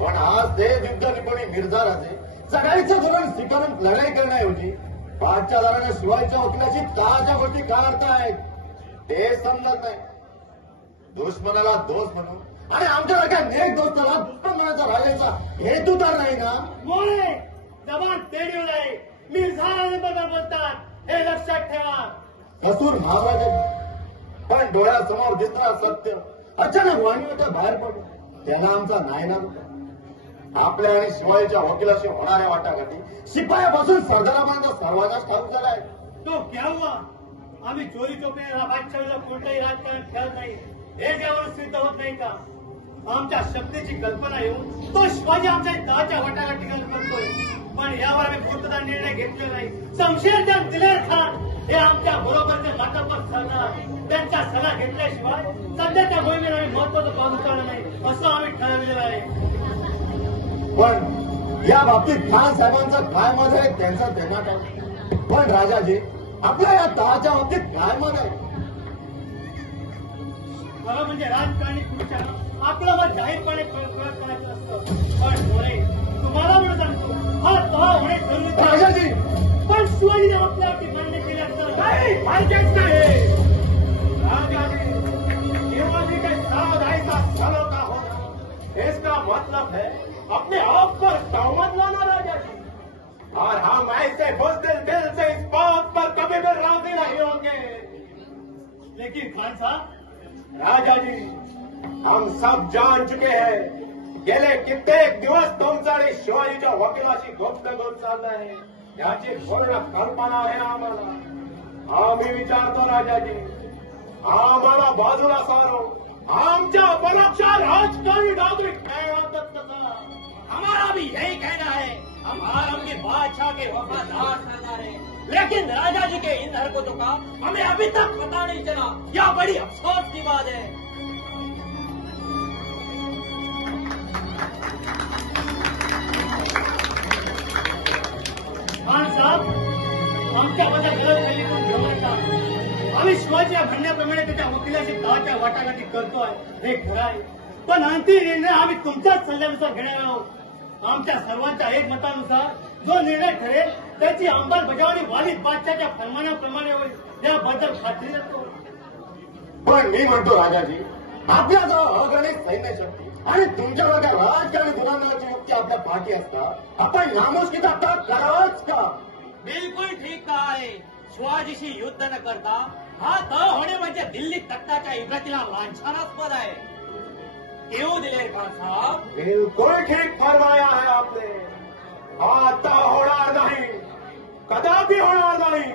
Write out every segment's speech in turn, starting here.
पण आज ते युद्धनिपुणी मिर्झा राजे सगळ्यांचं धोरण स्वीकारून लढाई करण्याऐवजी बादशाहदाराने शिवायच्या वकिलाची ताज्या गोष्टी काढतायत ते समजत नाही. दुश्मनाला दोस्त म्हणून आणि आमच्यासारख्या नेक दोस्ताला दुश्मन म्हणायचा राजाचा हेतू तर नाही ना. मोळे जबान तेढीव नाही. मिर्झा राजेबद्दल बोलतात हे लक्षात ठेवा. कसूर महाराजांनी पण डोळ्यासमोर दिसणारा सत्य अचानक वाणीच्या बाहेर पडलं. त्याला आमचा नायनाट होता. आपल्या आणि शिवाजीच्या वकिलाशी होणाऱ्या वाटाघाटी शिपायापासून सरदारापर्यंत सर्वांनाच ठाऊक झालाय. तो क्या हुआ? आम्ही चोरी चोरीला बादशाहीला कोणतंही राजकारण खेळत नाही हे ज्यावर सिद्ध होत नाही का? आमच्या शक्तीची कल्पना येऊन तो शिवाजी आमच्या दहाच्या वाटाघाटी करतोय. पण यावर आम्ही कोणता निर्णय घेतलेला नाही. शमशेरजंग दिलेर खान हे आमच्या बरोबरचे मातब्बर सरदार त्यांच्या सल्ला घेतल्याशिवाय सध्याच्या मोहिमेला आम्ही महत्वाचं पाऊल उचललं नाही असं आम्ही ठरवलेलं आहे. पण या बाबतीत खान साहेबांचं काय मत आहे त्यांचा त्यांना काय. पण राजाजी आपल्या या तहाच्या बाबतीत काय मत आहे? खरं म्हणजे राजकारणी पुढच्या आपलं मत जाहीरपणे प्रयोग करायचं असतं. पण मोरे तुम्हाला म्हणून सांगतो हा तहा होणे जरुरी राजाजी पण शिवाजीने आपल्यावरती मान्य केले असतं नहीं मार्केट नहीं राजाजी शिवाजी के साथ ऐसा सालों का होना इसका मतलब है अपने आप पर तहमत लाना राजाजी. और हम ऐसे बुज़दिल दिल से इस बात पर कभी भी राजी नहीं होंगे. लेकिन खान साहब राजाजी हम सब जान चुके हैं गेले कित्येक दिवस तुमचा आणि शिवाजीच्या वकिलाशी गुप्तगुप्त चाललाय याची पूर्ण कल्पना आहे आम्हाला. आम्ही विचारतो राजाजी आम्हाला बाजूला सारो आमच्या परोक्षा राजकारणी नागरिक न्यायातच कसा. हमारा भी यही कहना है. हम आलम के बादशाह के वफादार सरदार हैं. लेकिन राजा जी के इन हरकतों का हमें अभी तक पता नहीं चला. यह बड़ी अफसोस की बात है. खान साहेब आमच्याबद्दल गलतफहमी करून घेऊ नका. आम्ही शिवाजीच्या म्हणण्याप्रमाणे त्याच्या वकिलाशी दहाच्या वाटाघाटी करतोय हे खरं आहे. पण अंतिम निर्णय आम्ही तुमच्याच सल्ल्यानुसार घेणार आहोत. आमच्या सर्वांच्या एकमतानुसार जो निर्णय ठरेल त्याची अंमलबजावणी वालिद बादशाहच्या फरमानाप्रमाणे होईल याबद्दल खात्री देतो. पण मी म्हणतो राजाजी आपल्याजवळ अगणित सैन्य शक्ती आणि तुमच्यासारख्या राजकारणी गुलामाची युक्ती आपल्या पाठी असता आपण नामुष्कीचा त्याग करावाच का? बिल्कुल ठीक कहा है. शिवाजीशी युद्ध न करता हा तह होणे म्हणजे दिल्ली तख्ताच्या इब्रतीला लांछनास्पद आहे. क्यों दिलेर खान साहब? बिल्कुल ठीक फरमाया है आपने. आता होणार नहीं कदापि होणार नहीं.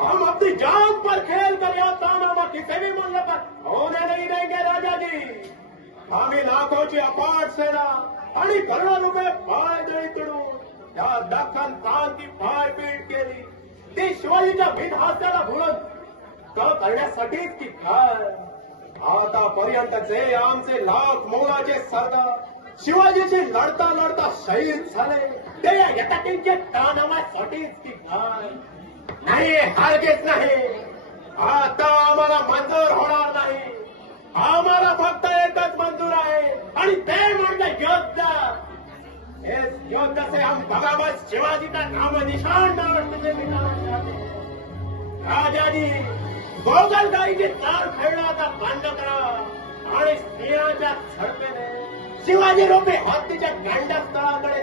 हम अपनी जान पर खेल कर या तानामा किसी भी मूल्य पर होने नहीं देंगे राजाजी. आम्ही लाखोची अपाट सेना आणि करोडो रुपये पायदळी तुडून या दख्खन प्रांती पायपीट केली ती शिवाजीच्या भितहास्याला भुलत करण्यासाठीच की काय. आतापर्यंतचे आमचे लाख मोलाचे सरदार शिवाजीशी लढता लढता शहीद झाले ते या यटाकींच्या तानामासाठीच की काय. नाही हरगिज नाही. आता आम्हाला मंजूर होणार नाही. आम्हाला फक्त एकच मंजूर आहे आणि ते म्हणजे युद्ध. इस युद्ध से हम भगवत शिवाजी का नाम निशान तुझे मिटाना चाहते हैं. राजाजी गोगलगाईची चाल खेळण्याचा बंद करा आणि स्त्रियांच्या झडपेने शिवाजी रूपी हत्तीच्या गंडस्थळाकडे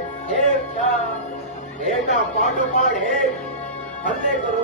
एका पाठोपाठ एक हल्ले करू